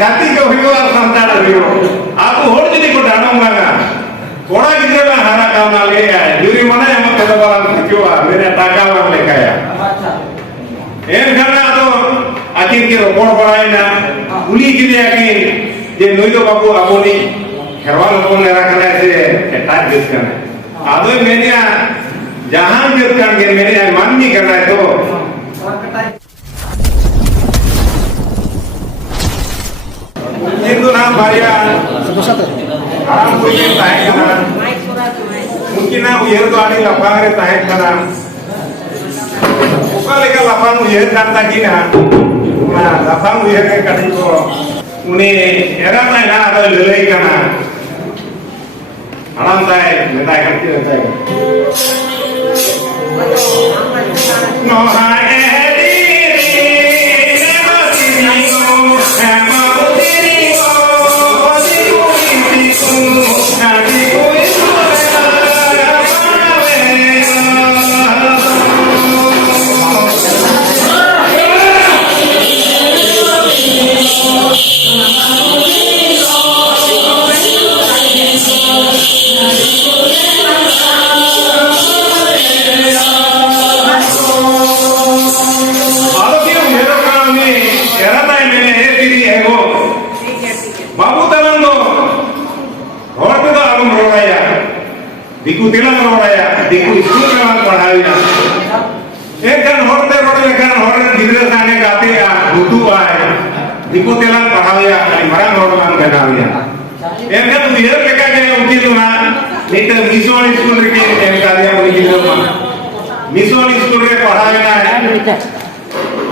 जाति के हुयो और संतान हुयो आपको होड़ जदी को डाणोंगा कोड़ा गिद्रे हारा काम ले आए जुरी मने हम तो वाला क्यों मेरे टाका वाला लेके आया एन खाना तो आखिर के रोपड़ पड़ाई ना उली गिद्रे कि जे नई तो बाबू आबोनी खेरवाल को नेरा करना से एटाक दिस करना आदो मेनिया जहां जब कर के मेरे मान नहीं करना है तो itu nama Maria. Alam mungkin tahan karena mungkin aku ya itu ada lapang ada tahan karena bukan legal lapang ya kan tadi na. Nah lapang ya kan tadi ko. Uni era mana ada lelai karena alam tahan minta kan kita tahan. No hai दिकु तिलंग रोड़ाया दिकु school में पढ़ाया एक जन होते रोड़े लेकिन होड़े गिद्रे साने गाते या बुतु आए दिकु तिलंग पढ़ाया मरण रोड़मान बनाया एक जन बिहेर लेकर के उनकी तो ना नहीं तो मिशन स्कूल के एक कार्य उनकी तो ना मिशन स्कूल के पढ़ाया ना है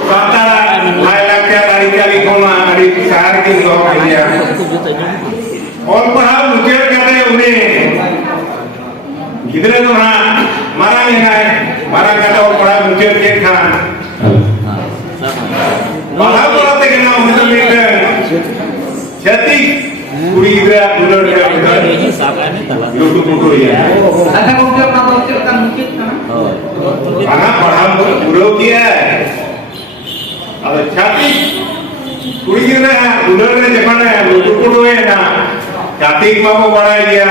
सातारा लाइला क्या तारीख लिखो ना अरे शहर की लोग आइए और पढ़ा मुझे कहते उन्हें गिद्रे तो हाँ मारा नहीं है मारा कहता वो पढ़ा मुझे के खान पढ़ा पढ़ाते कि ना उन्हें लेकर छत्ती पूरी गिद्रे उधर यूट्यूब फोटो ही है ऐसा कौन सा पढ़ा होता मुझे पढ़ा पढ़ा पूरा किया है अब छत्ती पूरी गिद्रे उधर ने जमाना है यूट्यूब फोटो है ना छत्ती को वो बड़ा किया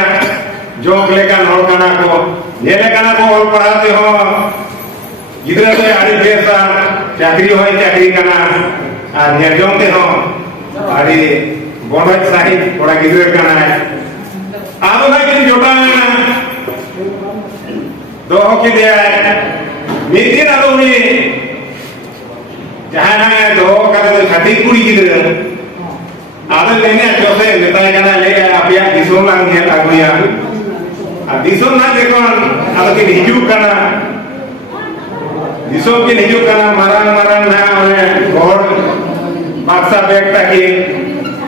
जोक लेकर नोट करना को ये लेकर को और पढ़ाते हो इधर से आड़ी बेसा चाकरी हो चाकरी करना और ये जोते हो आड़ी बोनस साहिब थोड़ा गिद्रे करना है आप ना कि जोड़ा दो के दिया मीठी ना तो उन्हें जहाँ ना दो का तो छठी पूरी गिद्रे आदर लेने जोसे नेता करना ले आप यार किसों लांग है लागूया दिसों ना देखो अब के हिजू करना दिसों के हिजू करना मरण मरण ना उन्हें गॉड बाक्सा बैग ताकि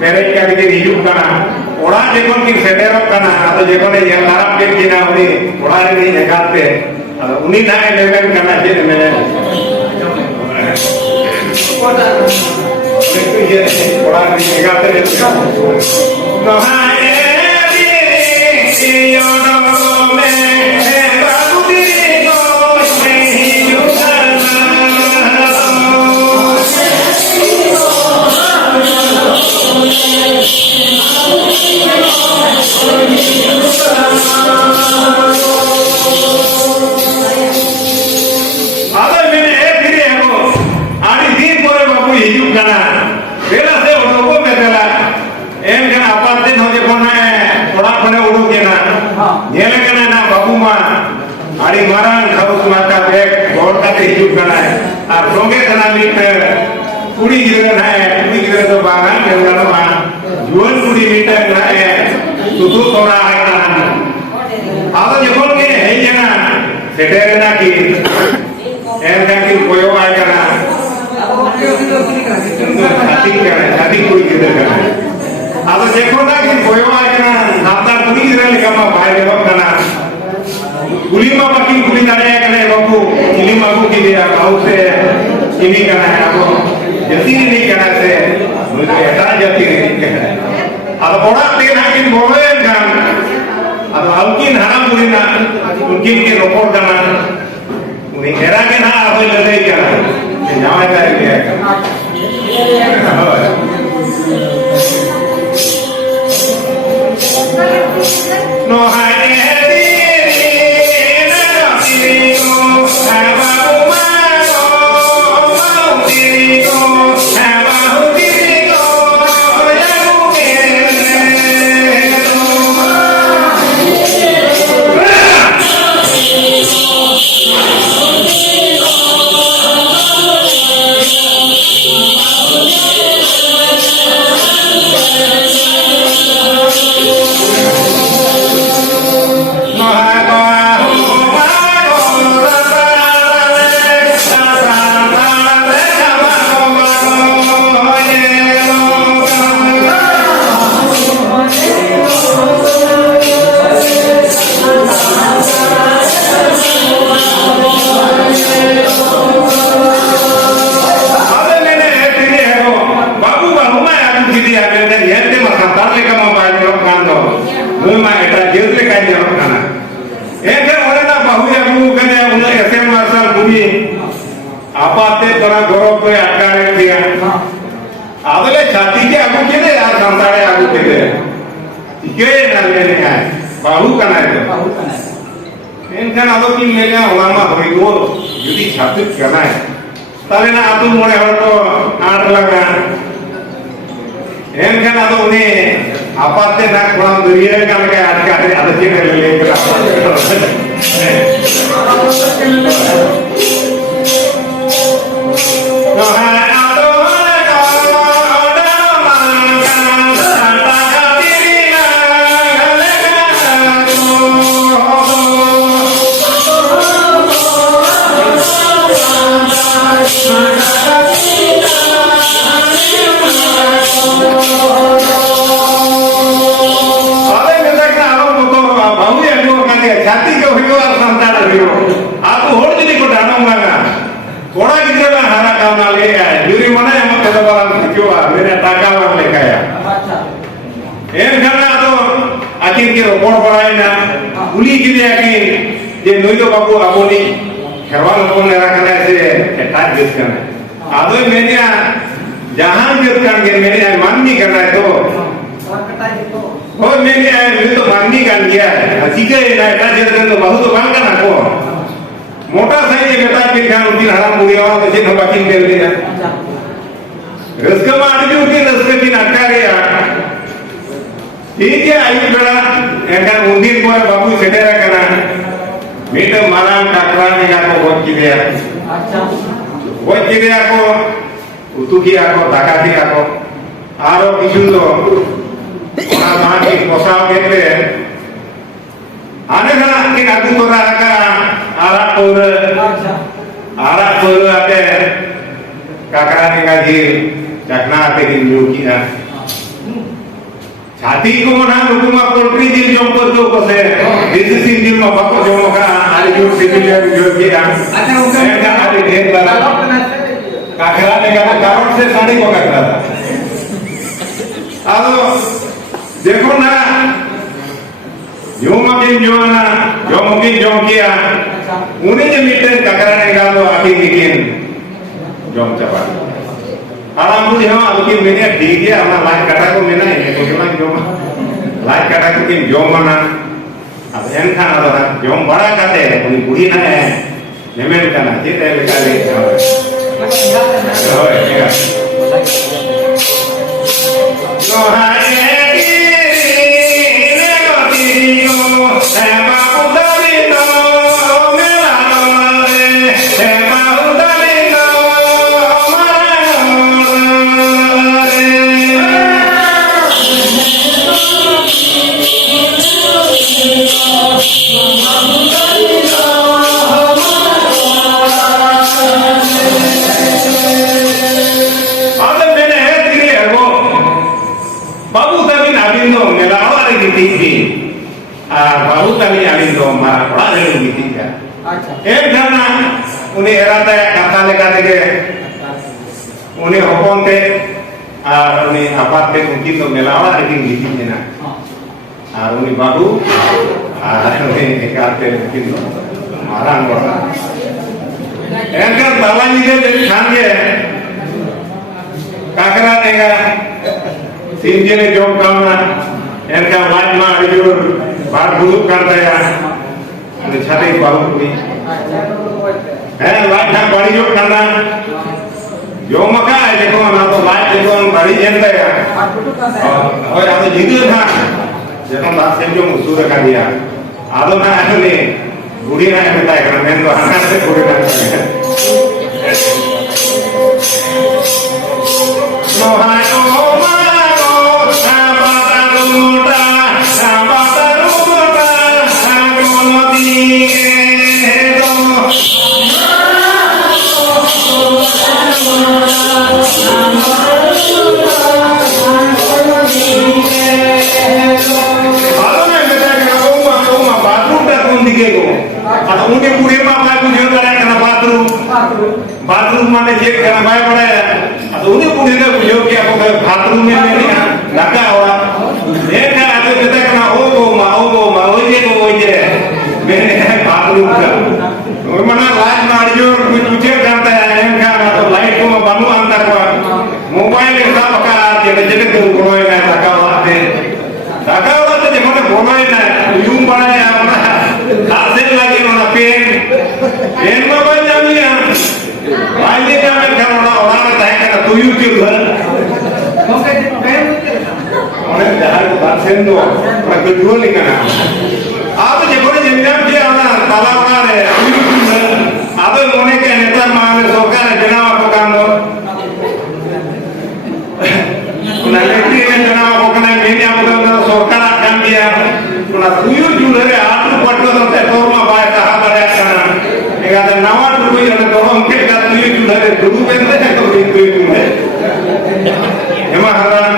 पेरे क्या के हिजू करना ओड़ा देखो कि सेटेरो करना तो देखो ने ये लारा पे की ना उन्हें ओड़ा नहीं जगाते अब उन्हीं ना लेवन करना चाहिए मैंने ये ओड़ा नहीं जगाते तो हाँ आड़ी मारान खाउस माता बैग बोर्ड का हिजुक करना है आप सोंगे तना मीट कुड़ी गिरन है कुड़ी गिरन तो बागान के अंदर मा जुअन कुड़ी मीट है तुतु थोड़ा है ना आप देखो के है जना सेटेर ना की एम का की कोयो आए करना छाती कुड़ी गिरन करना आप देखो ना कि कोयो आए करना नाता कुड़ी गिरन का मा भाई देखो करना गुलिमा बाकी गुली नारे करने बाबू गुलिमा को की दिया गाँव से इन्हीं करना है आपको जल्दी नहीं करना से मुझे ऐसा जल्दी नहीं करना अब बड़ा तेल आकिन बोले जान अब अलकिन हराम बुरी ना उनकी के रोपोर करना उन्हें ऐरा के ना आप लड़े करना जावा जाए क्या गौरव को अटकारे किया आदले छाती के आगू के दे यार संताड़े आगू के दे के ना लेने आए बाहु का ना है इनका आदो की ले लिया हलामा होई वो यदि छाती करना है ताले ना आतु मोड़े हर तो आठ लगा इनका आदो उन्हें आपाते ना कोड़ा दुरिये का लगे अटकारे आदो के ले लेकर छाती के हुई और संतान हुई आप होड़ जी को डाना होगा थोड़ा किधर ना हरा काम ना ले आए यूरी मना है मत तो बात क्यों आ मेरे टाका वाला लेके आया इन करना तो आखिर के रोड पड़ाए ना पुली की दिया कि ये नोइलो बाबू अबोनी खेरवाल को ने रखना है से टाइप दिस करना आदो मैंने जहां के करके मैंने मान नहीं करना है तो और मैंने तो मांगनी कर दिया है ठीक है ना इतना जल्दी तो बहुत तो मांग करना को मोटा साइज बेटा के खान उनकी हराम बुढ़िया वाला तो जिन बाकी कर दिया रस्क में आदमी उनकी रस्क की नाटका गया ठीक है आई बेटा ऐसा मुंदिर को बाबू सेटेरा करना मीटर मारा काकरा ने को बहुत की दिया को उतु की को दाका की को आरो किशु तो ना माटी पोसाव केते आने ना कि आगु तो रहा का आरा पोर आते काकरा ने का जी चकना आते की न्यू किया छाती को मना रुकुमा पोल्ट्री जिल जों को जो को से देसी जिल में बाको जो का आरे जो सिविलियन जो किया अच्छा उनका आरे ढेर बड़ा काकरा ने का कारण से साड़ी को काकरा था आलो देखो ना जो मकिन जो किया उन्हें जो मीटर ककरा ने का तो आखिर निकिन जोम चपा आराम बुझे हम अब की मैंने ठीक है हमारा लाइट काटा को मैंने है तो क्यों जो लाइट काटा को किन जो मना अब एन खाना तो जो बड़ा काटे उन्हें बुढ़ी ना है नेमेल का ना चित है बेटा ले तो हाय बाबू तभी आने दो हमारा बड़ा जरूर बीती क्या एक घरना उन्हें एराता है कथा लेकर देखे उन्हें होकों थे और उन्हें आपात थे उनकी तो मिलावा लेकिन बीती थी ना और उन्हें बाबू और उन्हें एक आते उनकी तो मारा अंगोड़ा एक घर बाबा जी के जब खान के काकरा देगा सिंजे ने जोक करना इनका वाइट मार जो बात बुलुक करता है अरे छाते बाहु कोई है वाइट ना बड़ी जो करना जो मका है देखो ना तो वाइट देखो बड़ी जनता है और अब जिधर था देखो बात से जो मुसूर कर दिया आदो ना ऐसे बूढ़ी ना ऐसा है करना मैं तो आना से बूढ़ी ना बाथरूम माने जे करना भाई पड़ा है तो उन्हें पूरे का बुझो कि आपको बाथरूम में नहीं लगा हुआ एक है तो कहता है ना ओ मा ये मैंने बाथरूम का वो मना लाइट मार जो कुछ ऊंचे करता है एम का तो लाइट ᱢᱮᱱ ᱫᱚ ᱚᱱᱟ ᱜᱟᱹᱰᱩᱣᱟᱹ ᱞᱮᱠᱟᱱᱟ ᱟᱫᱚ ᱡᱚᱠᱷᱚᱱ ᱧᱮᱞᱧᱟᱢ ᱠᱮᱜᱼᱟ ᱚᱱᱟ ᱛᱟᱞᱟ ᱚᱲᱟᱜ ᱨᱮ ᱟᱫᱚ ᱢᱚᱱᱮ ᱠᱮᱜᱼᱟ ᱱᱮᱛᱟᱨ ᱢᱟ ᱥᱚᱨᱠᱟᱨᱮ ᱵᱮᱱᱟᱣ ᱟᱠᱚ ᱠᱟᱱ ᱫᱚ ᱚᱱᱟ ᱞᱮᱴᱨᱤᱱ ᱨᱮ ᱵᱮᱱᱟᱣ ᱟᱠᱚ ᱠᱟᱱᱟ ᱢᱮᱱᱮᱜᱼᱟ ᱚᱱᱟ ᱫᱚ ᱥᱚᱨᱠᱟᱨᱟᱜ ᱠᱟᱱ ᱜᱮᱭᱟ ᱚᱱᱟ ᱛᱩᱭᱩ ᱪᱩᱞᱦᱟᱹ ᱨᱮ ᱟᱹᱛᱩ ᱯᱟᱹᱴᱩᱣᱟᱹ ᱫᱚ ᱛᱚᱨᱢᱟ ᱵᱟᱭ ᱥᱟᱦᱟᱣ ᱫᱟᱲᱮᱭᱟᱜ ᱠᱟᱱᱟ ᱮᱱᱠᱷᱟᱱ ᱱᱟᱣᱟ ᱴᱩᱠᱩᱡ ᱚᱱᱟ ᱫᱚᱨᱚᱢ ᱠᱮᱫ ᱠᱟ ᱛᱩᱭᱩ ᱪᱩᱞᱦᱟᱹ ᱨᱮ ᱫᱩᱲᱩᱵ ᱮᱱ ᱛᱮ ᱛᱩᱭᱩ ᱪᱩᱞᱦᱟᱹ ᱮᱢᱟ ᱦᱟᱨᱟᱱ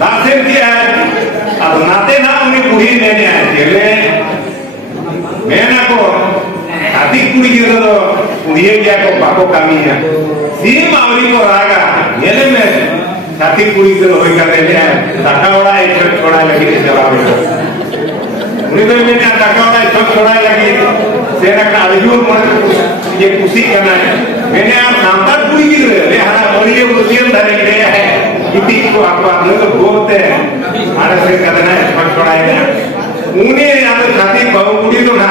दाग से किया है अब नाते ना उन्हें बुढ़ी लेने आए जेले मैं ना को आदि कुड़ी गिरो तो बुढ़ी क्या को बाको कमी है सीम आवरी को रागा येले में साथी कुड़ी गिरो होई करते हैं दाका वाला एक छोड़ा लगी जवाब उन्हें तो मैंने दाका वाला एक छोड़ा लगी सेना का अभियोग मन ये कुसी करना है मैंने आप नामदार कुड़ी गिरो ले हरा बड़ी ये बुद्धियां धरे गए हैं इति को आपको अपने तो बोलते हैं हमारे से कहना है पर छोड़ा है उन्हें यहाँ तो छाती बहुकुड़ी तो ना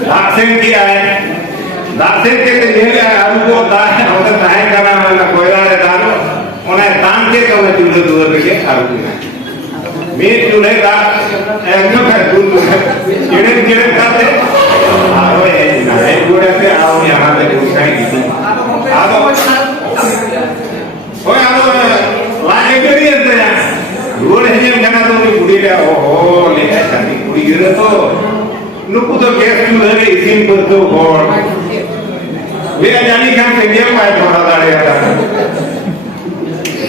दाक्षिण किया है दाक्षिण के लिए आलू को दाह होता दाह करना ना कोयला रे दानो उन्हें दान के तो मैं चूल्हे दूर रखे आलू की मैं चूल्हे का एकदम है दूर चिड़े करते आओ ये ना ये गुड़े से आओ यहाँ पे कुछ नहीं आओ ओए आओ लाए करी है तो यार रोड है जब जाना तो उन्हें बुढ़ी ले ओहो ले ऐसा नहीं बुढ़ी गिरे तो नुकु तो गैस चूल्हे रे इसी पर तो और वे जानी क्या सेंडियम पाए थोड़ा दाढ़े आता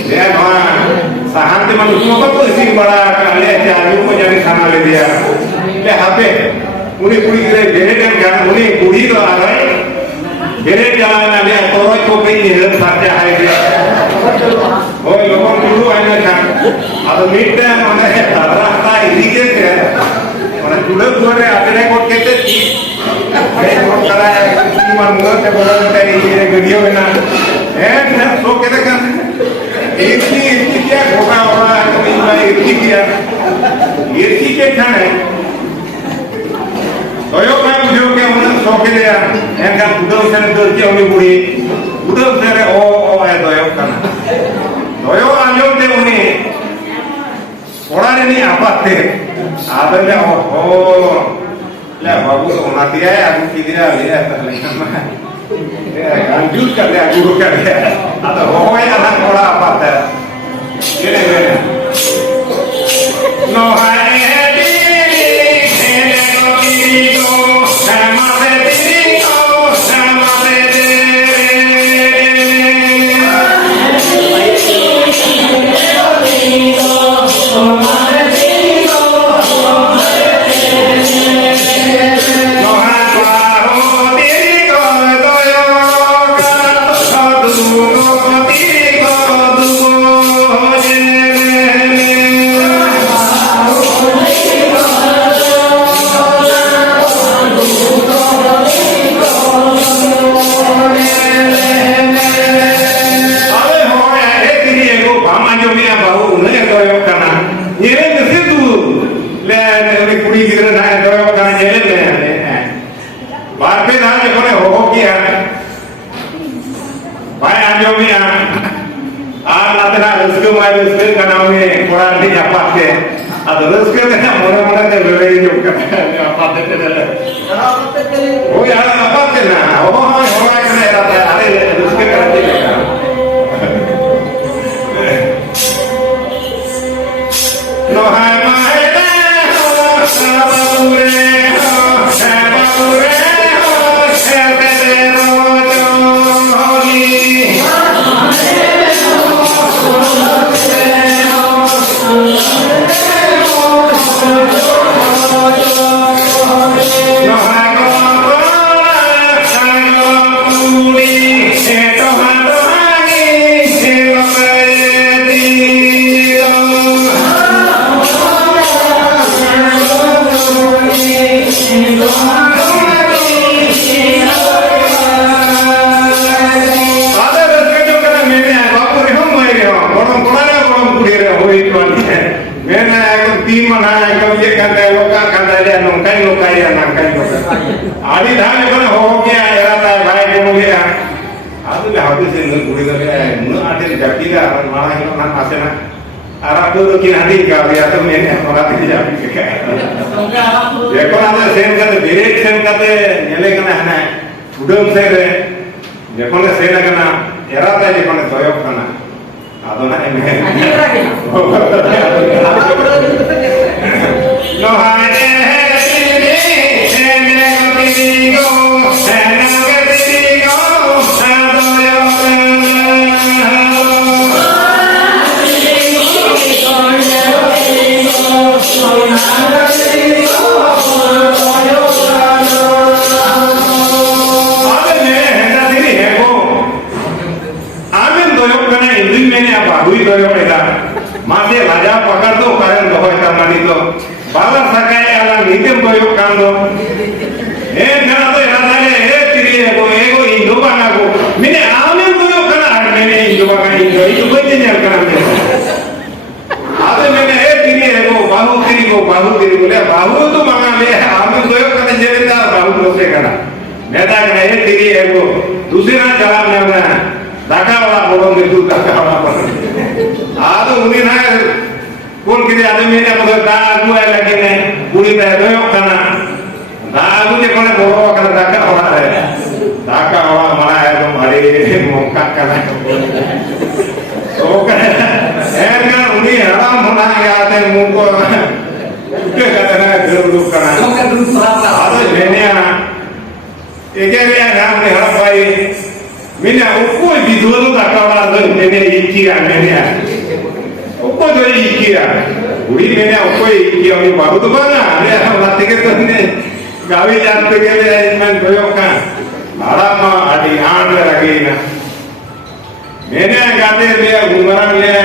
ले वहाँ साहब के मनुष्यों को तो इसी बड़ा काले चालू को जाने खाना ले दिया ले हाथे उन्हें बुढ़ी गिरे बेरे कर जाना उन्हें बुढ़ी तो आ रहा है बेरे जाना ले तो को कहीं नहीं साथे आए ओए लोगों को आए ना क्या अब मीट है मैंने रास्ता इसी के थे मैंने चूल्हे चूल्हे अपने को कहते थी मैं बहुत करा है किसी मालूम है बोला जाता है ये गड़ियों में ना है ना तो कहते हैं इतनी क्या होगा हो रहा है तो मैं इतनी किया इतनी के खाने तो यो मैं मुझे क्या उन्हें सौ के लिया ऐसा उधर से दर के उन्हें बुरी उधर से ओ है तो यो करना दोयो आजो ते उन्हें थोड़ा नहीं आपाते आदर ले ओ ले बाबू तो ना दिया है आदमी की दिया ले ऐसा लेकिन मैं कंफ्यूज कर दिया गुरु कर दिया अब हो है ना थोड़ा आपाता है ये ले नो है jadi dah malah itu nak masih nak Arab tu kira hati kau dia tu ni orang tu jadi ya kalau ada sen kata direct sen kata nyale kena na udam sen deh ya kalau sen kena era tadi kalau toyok kena atau nak ini no hai masih raja pakar tu kalian doa itu mandi tu balas sakai alam hitam doyok kando karena tu raja ni tiri ego Indo bangga ko mine amen doyok kana mine Indo bangga itu betul ni kana ada mine tiri ego bahu tiri boleh bahu tu bangga le amen doyok kana jadi dah bahu dosa kana meta kana tiri ego दूसरा jalan ni mana Daka wala bolong itu daka wala bolong. Ado uni na kul kiri ado mene bodo da dua lagi ne uni da doyok kana. Da ado je kone boro kana daka wala re. Daka wala mala itu mari mongkak kana. So kana kan uni haram hona ya te mungko. Uke kata na dulu kana. Ado mene na. Ege ya haram ne haram bai. Mina uko bidulo dakawa do mene ikia mene uko do ikia uri mene uko ikia ni baru tu bana ne mati ke tu ne gawi jante ke le man goyoka arama adi aande ragina mene gate le gumaran le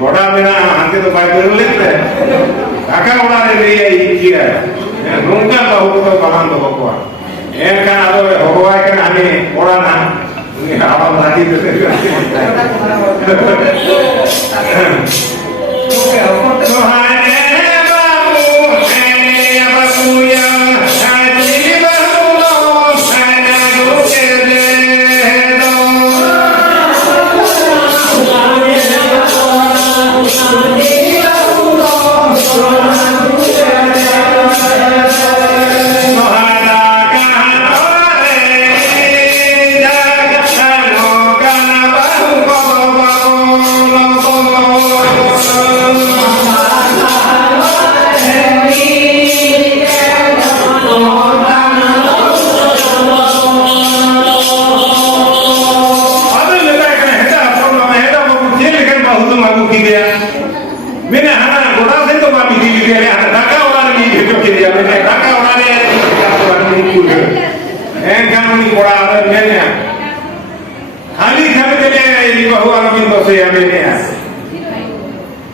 goda mena ante to bai berle daka oda le ikia nunca bahu to balan do ko kan ado howa kan ane ora na ini awal lagi tu.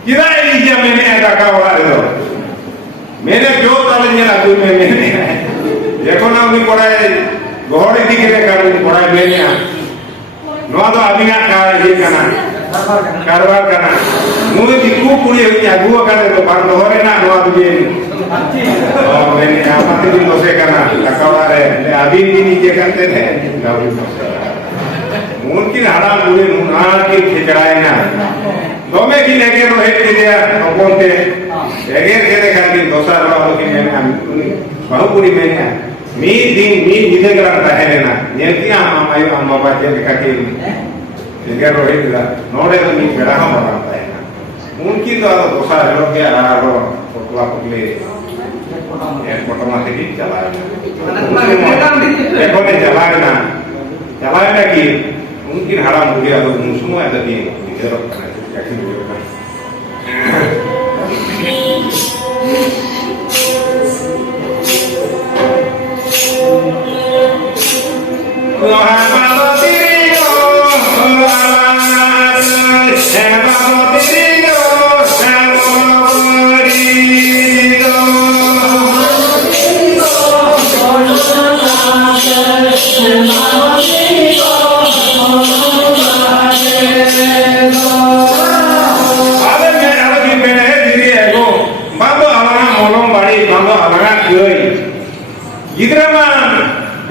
Kira ini jam ini ada kawan itu. Mene kyo talanya lagu mene. Ya kona uni korai gohori dikira karu korai mene. Noa to abinga kara kana. Karwar kana. Mune diku puri ya gua kana to par gohori na noa to je. Oh mene apa ti dose kana. Kakaware le abin ini je kante ne. Mungkin haram boleh mungkin kecerahan na. Dome ki lege rohe ke dia oponte lege ke kan din dosa ro ki mene bahu puri mene mi din mi dile gran tahene na yeti amma mayu amma ba je ka ke lege rohe dila node ni bera ha mara tahena mungkin to dosa ro ke aro potla potle otomatik jalan ekone jalan lagi mungkin haram boleh atau semua ada di jerok kasih juga.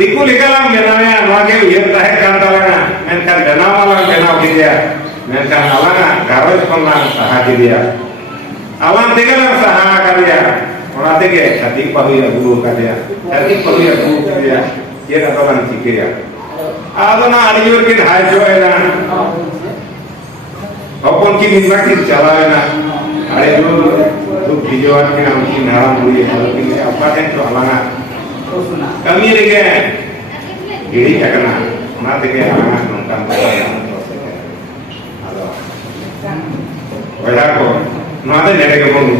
Diku lekalam genanya, nuage uyerta Mengkan alang garoj kolang sahaja dia. Alang tiga lang sahaja dia. Orang tiga cantik pahuya guru dia. Cantik pahuya guru dia. Dia kata orang cikir ya. Ada na alijur kin hajo na. Apun kin makin cala na. Alijur tu bijuan kin amkin haram buli. Kin apa kan tu alangan. Kami lagi. Jadi kena. Orang tiga alangan nongkan pahuya. Wala ko, no ada nere ko mo